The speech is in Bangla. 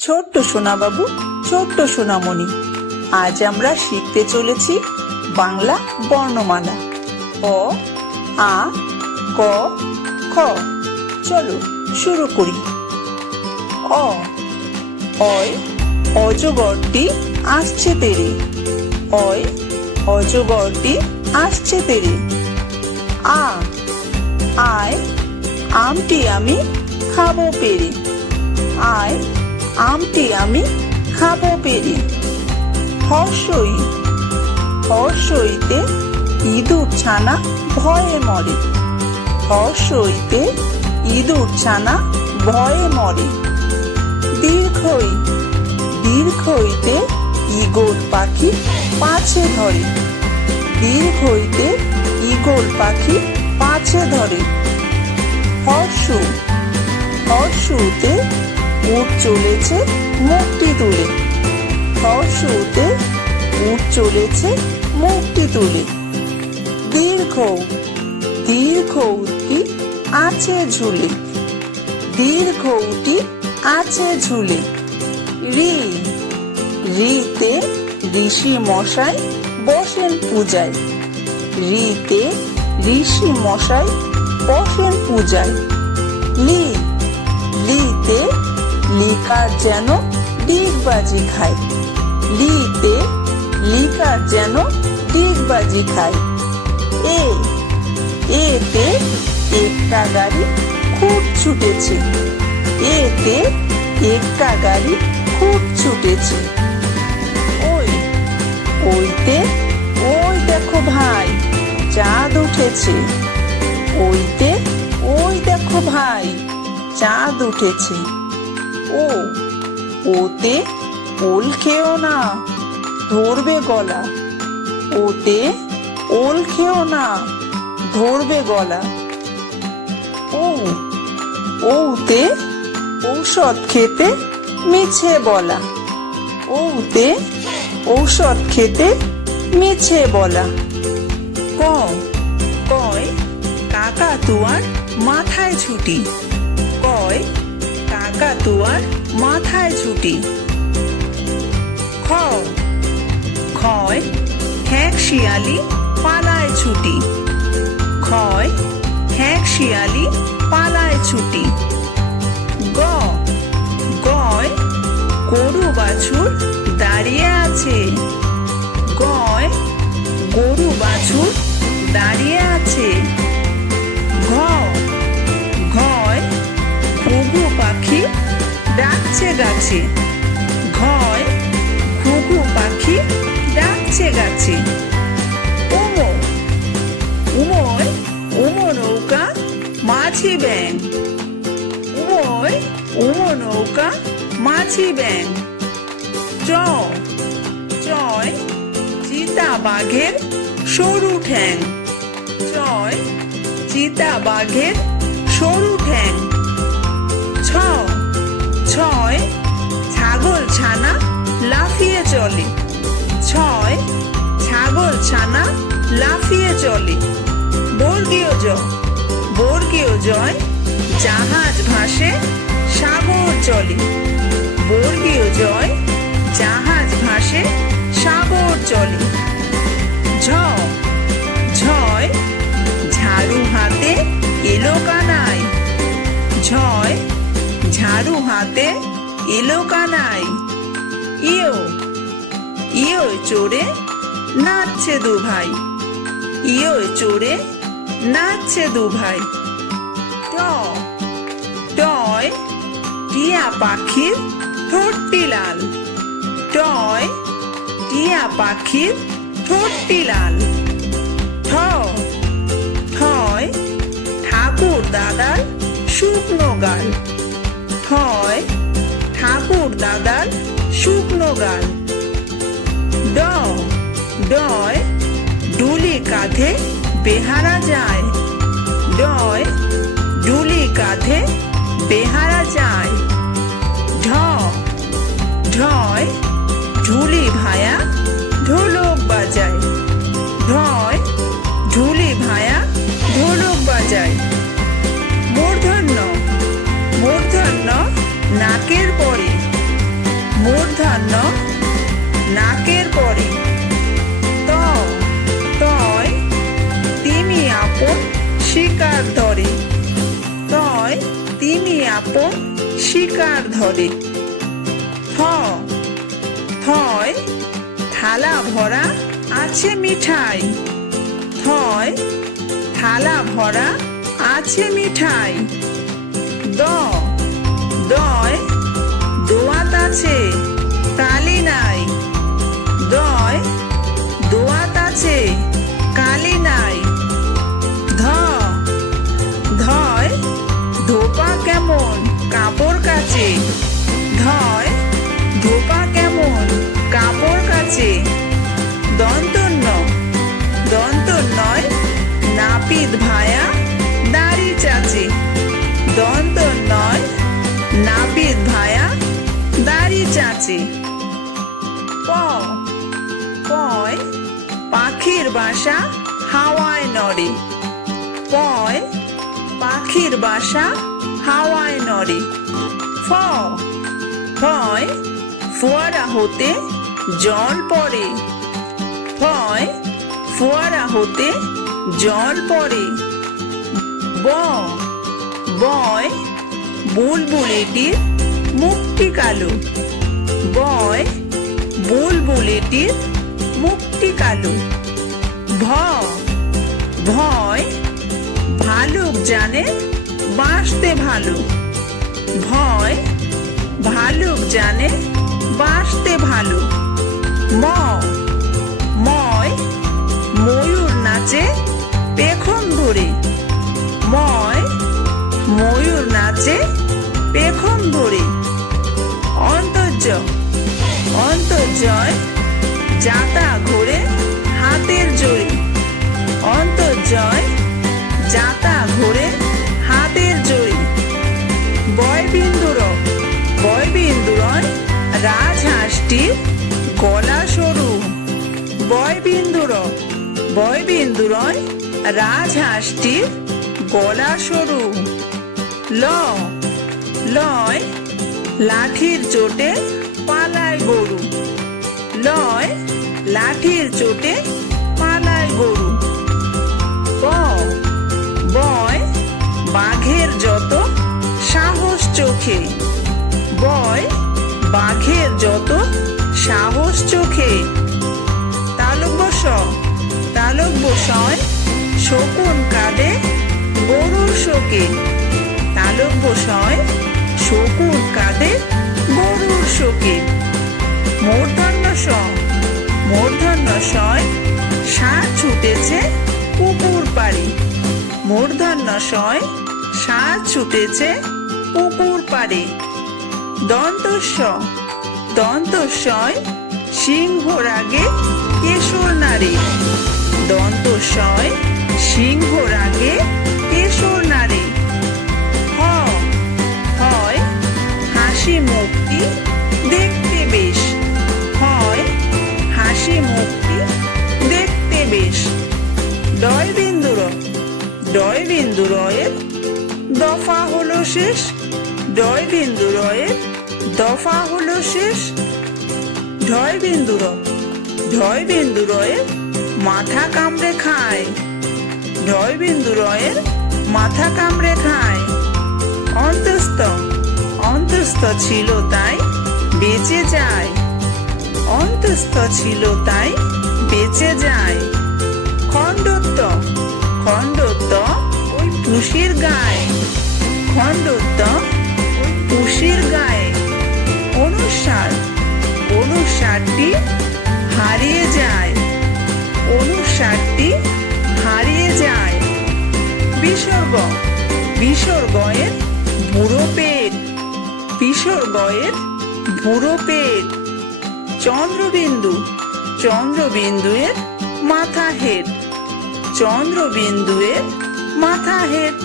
ছোট্ট সোনা বাবু, ছোট্ট সোনামণি, আজ আমরা শিখতে চলেছি বাংলা বর্ণমালা। অ, আ, ক, খ। চলো শুরু করি। অ, অয় অজগরটি আসছে তেরে। অয় অজগরটি আসছে তেরে। আ, আয় আমটি আমি খাবো পেরে। আয় আমটি আমি খাবো পেরে। হর্ষই, হর্ষইতে ইঁদুর ছানা ভয়ে মরে। হর্ষইতে ইঁদুর ছানা ভয়ে মরে। দীর্ঘই, দীর্ঘইতে ঈগল পাখি পাছে ধরে। দীর্ঘইতে ঈগল পাখি পাছে ধরে। হর্ষু, হর্ষুতে উট চলেছে মুখটি তুলে। হর্ষুতে উট চলেছে মুখটি তুলে। দীর্ঘ, দীর্ঘউটি আছে ঝুলে। দীর্ঘউটি আছে ঝুলে। ঋ, ঋতে ঋষি মশাই বসেন পূজায়। ঋতে ঋষি মশাই বসেন পূজায়। লি, লিতে লিকার যেন ডিগবাজি খায়। লিতে লিকার যেন ডিগবাজি খায়। এ, এতে একটা গাড়ি খুব ছুটেছে। এতে একটা গাড়ি খুব ছুটেছে। ওই, ওইতে ওই দেখো ভাই চাঁদ উঠেছে। ওইতে ওই দেখো ভাই চাঁদ উঠেছে। ও, ওতে ওল খেও না ধরবে গলা। ওতে ওল খেও না ধরবে গলা। ও, ওতে ঔষধ খেতে মিছে বলা। ওতে ঔষধ খেতে মিছে বলা। ক, কয় কাকাতুয়ার মাথায় ছুটি। কয় কাকাতুয়ার মাথায় ছুটি। খ, খয় খ্যাঁক শিয়ালি পালায় ছুটি। খয় খ্যাঁক শিয়ালি পালায় ছুটি। গ, গয় গরু বাছুর দাঁড়িয়ে আছে। গয় গরু বাছুর দাঁড়িয়ে আছে। ঘ, ঘয় ঘুঘু পাখি ডাকছে গাছে। ঘয় ঘুঘু পাখি ডাকছে গাছে। উমো, উমোয় উমো নৌকা মাঝি ব্যাং। উমোয় উমো নৌকা মাঝি ব্যাং। চ, চয় চিতা বাঘের সরু ঠ্যাং। চয় চিতা বাঘের সরু ঠ্যাং। ছ, ছয় ছাগল ছানা লাফিয়ে চলে। ছয় ছাগল ছানা লাফিয়ে চলে। বর্গীয় জ, বর্গীয় জয় জাহাজ ভাসে সাগর চলে। বর্গীয় জয় জাহাজ ভাসে সাগর চলে। ঝ, ঝয় ঝাড়ু হাতে এলো কানাই। ঝয় ঝাড়ু হাতে এলো কানাই। ইয়ো, ইয়ো চড়ে নাচছে দু ভাই। ইয়ো চড়ে নাচছে দু ভাই। ট, টয় টিয়া পাখির ঠোঁটটি লাল। টয় টিয়া পাখির ঠোঁটটি লাল। ঠ, ঠয় ঠাকুর দাদার শুকনো গাল। ঠয় ঠাকুর দাদার শুকনো গাল। ড, ডয় ডুলি কাঁধে বেহারা যায়। ডয় ডুলি কাঁধে বেহারা যায়। ঢ, ঢয় ঢুলি ভায়া ঢোলক বাজায়। ঢয় ঢুলি ঝুলি ভায়া ঢোলক বাজায়। মূর্ধন্য মূর্ধন্য নাকের পরে, মূর্ধন্য নাকের পরে। ত তয় তিমি আপন শিকার ধরে, তয় তিমি আপন শিকার ধরে। থ থয় থালা ভরা আছে মিঠাই, থয় থালা ভরা আছে মিঠাই। দ দয় দোয়াত আছে কালি নাই, দয় দোয়াত আছে কালি নাই। ধ ধয় ধোপা কেমন কাপড় কাচে, ধয় ধোপা কেমন কাপড় কাচে। দন্তন্য দন্তন্যয় নাপিত ভায়া দাড়ি চাচে, দন্তন্যয় নাপিত ভায়া দাড়ি চাচে। প পয় পাখির বাসা হাওয়ায় নড়ে, পয় পাখির বাসা হাওয়ায় নড়ে। ফ ফয় ফোয়ারা হতে জল পড়ে, ফয় ফোয়ারা হতে জল পড়ে। ব বয় বুলবুলিটির মুখটি কালো, বয় বুলবুলিটির মুখটি কালো। ভ ভয় ভালুক জানে বাঁচতে ভালো, ভয় ভালুক জানে বাঁচতে ভালো। ম ময় ময়ূর নাচে পেখম ধরে, ময় ময়ূর নাচে পেখম ধরে। অন্তর্য অন্তর্জয় যাতা ঘোরে হাতের জোরে, অন্তর্জয় যাতা ঘোরে হাতের জোরে। বয়বিন্দুর বয়বিন্দুরয় রাজহাঁসটির গলা সরু, বয়বিন্দুর বয়বিন্দুরয় রাজহাঁসটির গলা সরু। ল লয় লাঠির চোটে পালায় গরু, লয় লাঠির চোটে পালায় গরু। ব বয় বাঘের যত সাহস চোখে, বয় বাঘের যত সাহস চোখে। তালব্য স তালব্য সয় শকুন কাঁদে গরুর শোকে, তালব্য সয় শকুন কাঁদে গরুর শোকে। মূর্ধন্য স মূর্ধন্য সয় ষাঁড় ছুটেছে পুকুর পাড়ে, মূর্ধন্য সয় ষাঁড় ছুটেছে পুকুর পাড়ে। দন্তস্ব দন্তস্বয় সিংহর আগে কেশর নাড়ে, দন্তস্বয় সিংহর আগে কেশর নাড়ে। হ হয় হাসি মুখটি দেখতে বেশ, হয় হাসি মুখটি দেখতে বেশ। ডয়বিন্দুর ডয়বিন্দুরয়ের দফা হলো শেষ, ডয়বিন্দুরয়ের দফা হলো শেষ। ঢয়বিন্দুর ঢয়বিন্দুরয়ের মাথা কামড়ে খায়, ঢয়বিন্দুরয়ের মাথা কামড়ে খায়। অন্তস্থ অন্তস্থ ছিল তাই বেঁচে যায়, অন্তস্থ ছিল তাই বেঁচে যায়। খণ্ডত্ব খণ্ডত্ব ওই পুষির গায়ে, খণ্ডত্ব ওই পুষির গায়ে। অনুসার অনুসারটি হারিয়ে যায়, অনুসারটি হারিয়ে যায়। বিসর্গ বিসর্গয়ের বুড়ো পেট, বিসর্গয়ের বুড়ো পেট। চন্দ্রবিন্দু চন্দ্রবিন্দুয়ের মাথা হেট, চন্দ্রবিন্দুয়ের মাথা হেট।